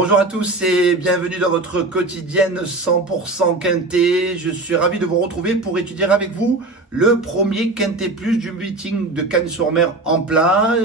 Bonjour à tous et bienvenue dans votre quotidienne 100% Quintet. Je suis ravi de vous retrouver pour étudier avec vous le premier Quintet Plus du meeting de Cagnes-sur-Mer en plat.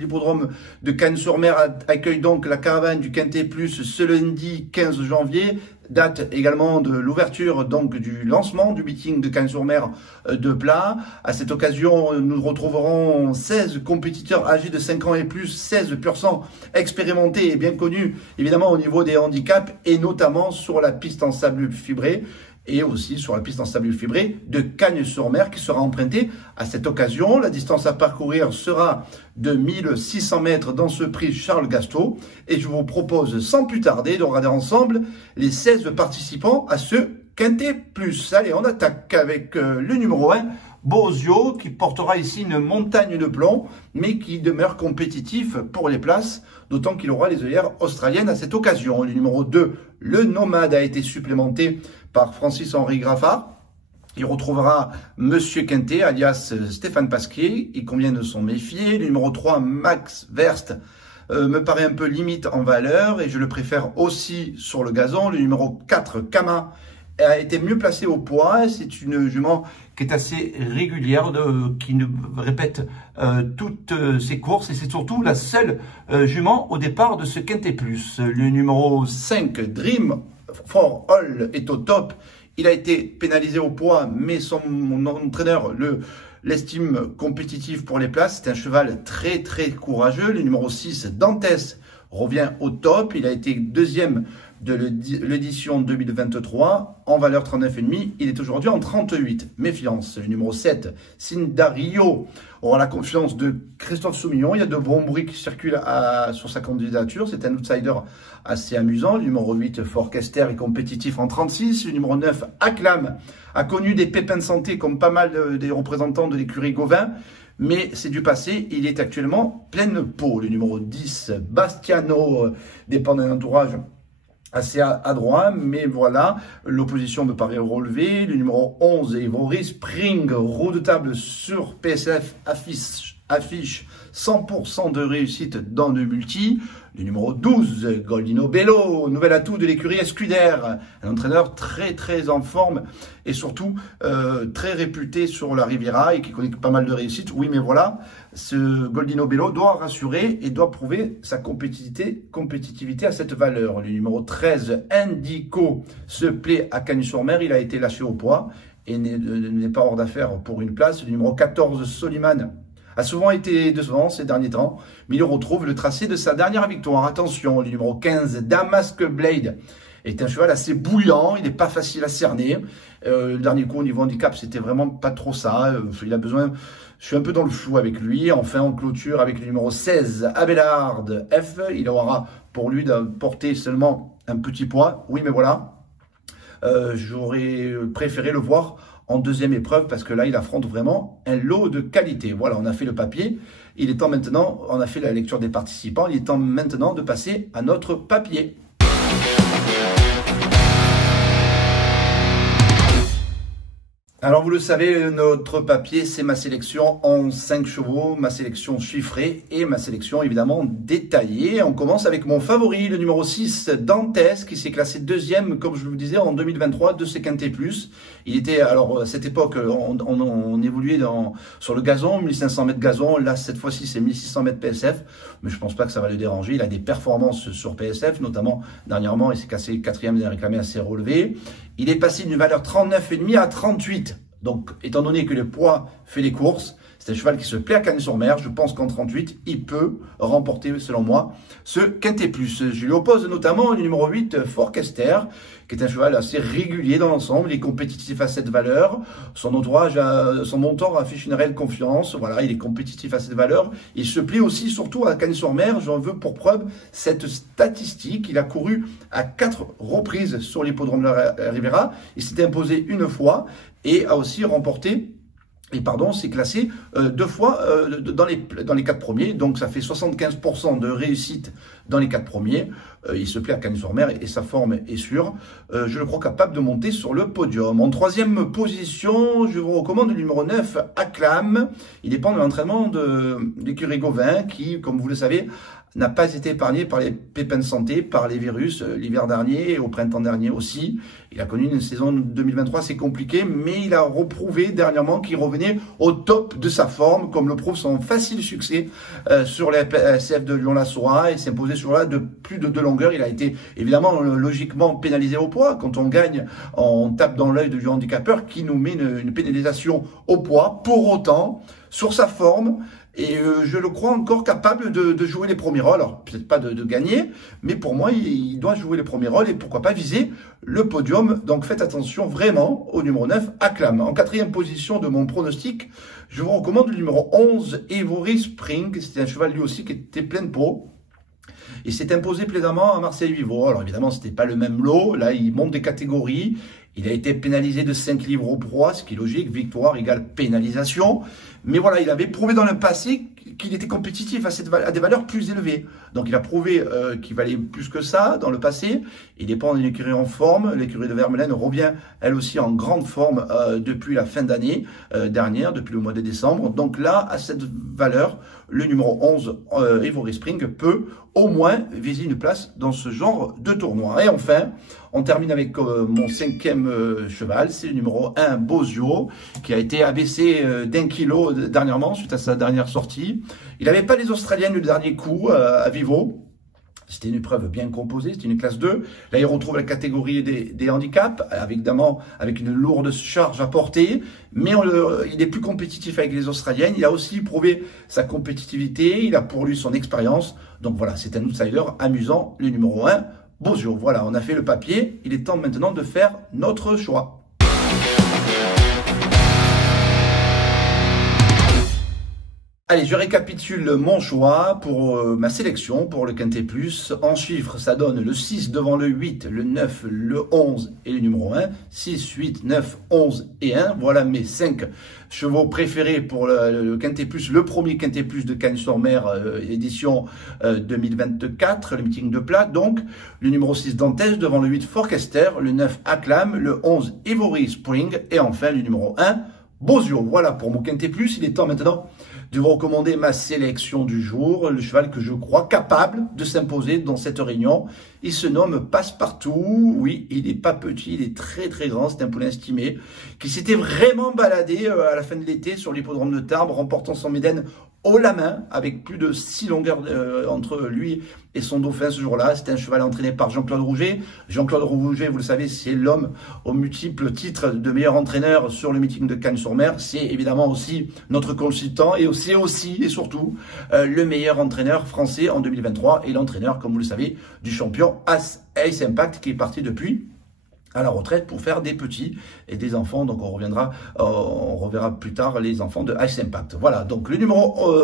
L'hippodrome de Cagnes-sur-Mer accueille donc la caravane du Quintet Plus ce lundi 15 janvier. Date également de l'ouverture donc du lancement du meeting de Cagnes-sur-Mer de plat. À cette occasion, nous retrouverons 16 compétiteurs âgés de 5 ans et plus, 16 pur sang expérimentés et bien connus évidemment au niveau des handicaps et notamment sur la piste en sable fibré et aussi sur la piste en sable fibré de Cagnes-sur-Mer qui sera empruntée à cette occasion. La distance à parcourir sera de 1600 mètres dans ce prix Charles Gasteau. Et je vous propose sans plus tarder de regarder ensemble les 16 participants à ce Quintet Plus. Allez, on attaque avec le numéro 1, Bozio, qui portera ici une montagne de plomb, mais qui demeure compétitif pour les places, d'autant qu'il aura les œillères australiennes à cette occasion. Le numéro 2, le Nomade, a été supplémenté par Francis-Henri Graffard. Il retrouvera Monsieur Quintet, alias Stéphane Pasquier. Il convient de s'en méfier. Le numéro 3, Max Verst, me paraît un peu limite en valeur et je le préfère aussi sur le gazon. Le numéro 4, Kama, a été mieux placé au poids. C'est une jument qui est assez régulière, qui répète toutes ses courses. Et c'est surtout la seule jument au départ de ce Quintet Plus. Le numéro 5, Dream for All, est au top. Il a été pénalisé au poids, mais son entraîneur l'estime compétitif pour les places. C'est un cheval très courageux. Le numéro 6, Dantes, revient au top. Il a été deuxième de l'édition 2023 en valeur 39,5. Il est aujourd'hui en 38. Méfiance. Le numéro 7, Cindario, aura la confiance de Christophe Soumillon. Il y a de bons bruits qui circulent sur sa candidature. C'est un outsider assez amusant. Le numéro 8, Forcaster, est compétitif en 36. Le numéro 9, Acclam, a connu des pépins de santé comme pas mal des représentants de l'écurie Gauvin. Mais c'est du passé, il est actuellement pleine peau. Le numéro 10, Bastiano, dépend d'un entourage assez adroit, mais voilà, l'opposition me paraît relevée. Le numéro 11, Evori Spring, redoutable sur PSF, affiche 100% de réussite dans le multi. Le numéro 12, Goldino Bello, nouvel atout de l'écurie Escuder, un entraîneur très en forme et surtout très réputé sur la Riviera et qui connaît pas mal de réussite. Oui, mais voilà, ce Goldino Bello doit rassurer et doit prouver sa compétitivité à cette valeur. Le numéro 13, Indico, se plaît à Cagnes-sur-Mer. Il a été lâché au poids et n'est pas hors d'affaire pour une place. Le numéro 14, Soliman, a souvent été décevant ces derniers temps, mais il retrouve le tracé de sa dernière victoire. Attention, le numéro 15, Damask Blade, est un cheval assez bouillant, il n'est pas facile à cerner. Le dernier coup au niveau handicap, c'était vraiment pas trop ça. Il a besoin, je suis un peu dans le flou avec lui. Enfin, en clôture avec le numéro 16, Abelard F, il aura pour lui de porter seulement un petit poids. Oui, mais voilà, j'aurais préféré le voir en deuxième épreuve parce que là, il affronte vraiment un lot de qualité. Voilà, on a fait le papier. Il est temps maintenant, on a fait la lecture des participants. Il est temps maintenant de passer à notre papier. Alors vous le savez, notre papier, c'est ma sélection en 5 chevaux, ma sélection chiffrée et ma sélection évidemment détaillée. On commence avec mon favori, le numéro 6, Dantes, qui s'est classé deuxième, comme je vous le disais, en 2023 de ces Quintet Plus. Il était, alors à cette époque, on évoluait sur le gazon, 1500 mètres gazon. Là, cette fois-ci, c'est 1600 mètres PSF, mais je pense pas que ça va le déranger. Il a des performances sur PSF, notamment dernièrement, il s'est classé quatrième, il a réclamé assez relevé. Il est passé d'une valeur 39,5 à 38. Donc, étant donné que le poids fait les courses, c'est un cheval qui se plaît à Cagnes-sur-Mer. Je pense qu'en 38, il peut remporter, selon moi, ce Quintet Plus. Je lui oppose notamment le numéro 8, Forcaster, qui est un cheval assez régulier dans l'ensemble. Il est compétitif à cette valeur. Son entourage, son monteur affiche une réelle confiance. Voilà, il est compétitif à cette valeur. Il se plaît aussi, surtout à Cagnes-sur-Mer. J'en veux pour preuve cette statistique. Il a couru à 4 reprises sur l'hippodrome de la Riviera. Il s'est imposé une fois et a aussi remporté Et pardon, c'est classé 2 fois dans les 4 premiers, donc ça fait 75% de réussite dans les 4 premiers. Il se plaît à Cagnes-sur-Mer et sa forme est sûre. Je le crois capable de monter sur le podium. En 3e position, je vous recommande le numéro 9, Acclam. Il dépend de l'entraînement de l'écurie Gauvin qui, comme vous le savez, n'a pas été épargné par les pépins de santé, par les virus, l'hiver dernier et au printemps dernier aussi. Il a connu une saison 2023 assez compliquée, mais il a reprouvé dernièrement qu'il revenait au top de sa forme, comme le prouve son facile succès sur les CF de Lyon-la-Soie et s'imposer sur là de plus de 2 longueurs. Il a été évidemment logiquement pénalisé au poids. Quand on gagne, on tape dans l'œil du handicapeur qui nous met une pénalisation au poids. Pour autant, sur sa forme, et je le crois encore capable de jouer les premiers rôles. Alors, peut-être pas de gagner, mais pour moi, il doit jouer les premiers rôles et pourquoi pas viser le podium. Donc, faites attention vraiment au numéro 9, Acclam. En 4e position de mon pronostic, je vous recommande le numéro 11, Ivory Spring. C'était un cheval lui aussi qui était plein de peau. Il s'est imposé plaisamment à Marseille Vivo. Alors évidemment, c'était pas le même lot. Là, il monte des catégories. Il a été pénalisé de 5 livres au poids, ce qui est logique. Victoire égale pénalisation. Mais voilà, il avait prouvé dans le passé qu'il était compétitif à des valeurs plus élevées. Donc il a prouvé qu'il valait plus que ça dans le passé. Il dépend d'une écurie en forme. L'écurie de Vermeulen revient elle aussi en grande forme depuis la fin d'année dernière, depuis le mois de décembre. Donc là, à cette valeur, le numéro 11, Ivory Spring, peut au moins viser une place dans ce genre de tournoi. Et enfin, on termine avec mon 5e cheval, c'est le numéro 1, Bozio, qui a été abaissé d'1 kilo dernièrement suite à sa dernière sortie. Il n'avait pas les Australiennes le dernier coup à Vivo. C'était une épreuve bien composée, c'était une classe 2. Là, il retrouve la catégorie des handicaps, évidemment avec une lourde charge à porter. Mais il est plus compétitif avec les Australiennes. Il a aussi prouvé sa compétitivité, il a pour lui son expérience. Donc voilà, c'est un outsider amusant, le numéro 1, Bozio. Voilà, on a fait le papier. Il est temps maintenant de faire notre choix. Allez, je récapitule mon choix pour ma sélection pour le Quintet Plus. En chiffres, ça donne le 6 devant le 8, le 9, le 11 et le numéro 1. 6, 8, 9, 11 et 1. Voilà mes 5 chevaux préférés pour le Quintet Plus, le premier Quintet Plus de Cagnes-sur-Mer, édition 2024, le meeting de plat. Donc, le numéro 6 Dantès devant le 8 Forkester, le 9 Acclam, le 11 Ivory Spring et enfin le numéro 1 Bozio. Voilà pour mon Quintet Plus. Il est temps maintenant de vous recommander ma sélection du jour, le cheval que je crois capable de s'imposer dans cette réunion. Il se nomme Passepartout. Oui, il n'est pas petit, il est très très grand, c'est un poulain estimé, qui s'était vraiment baladé à la fin de l'été sur l'hippodrome de Tarbes, remportant son Médène haut la main, avec plus de 6 longueurs entre lui et son dauphin ce jour-là. C'était un cheval entraîné par Jean-Claude Rouget. Jean-Claude Rouget, vous le savez, c'est l'homme aux multiples titres de meilleur entraîneur sur le meeting de Cagnes-sur-Mer. C'est évidemment aussi notre consultant et c'est aussi et surtout le meilleur entraîneur français en 2023 et l'entraîneur, comme vous le savez, du champion Ace Impact qui est parti depuis à la retraite pour faire des petits et des enfants. Donc on reverra plus tard les enfants de Ice Impact. Voilà, donc le numéro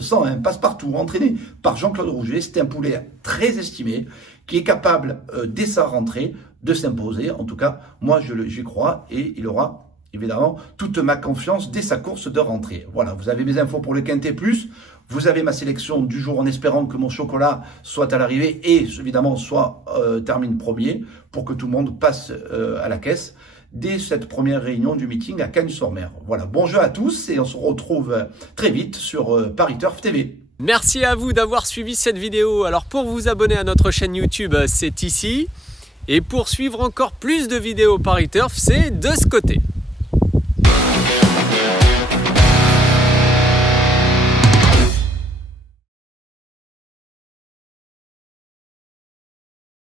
101, Passepartout, entraîné par Jean-Claude Rouget. C'est un poulet très estimé qui est capable, dès sa rentrée, de s'imposer. En tout cas, moi j'y crois et il aura évidemment toute ma confiance dès sa course de rentrée. Voilà, vous avez mes infos pour le Quintet Plus. Vous avez ma sélection du jour en espérant que mon chocolat soit à l'arrivée et évidemment soit termine premier pour que tout le monde passe à la caisse dès cette première réunion du meeting à Cagnes-sur-Mer. Voilà, bon jeu à tous et on se retrouve très vite sur Paris Turf TV. Merci à vous d'avoir suivi cette vidéo. Alors pour vous abonner à notre chaîne YouTube, c'est ici. Et pour suivre encore plus de vidéos Paris Turf, c'est de ce côté.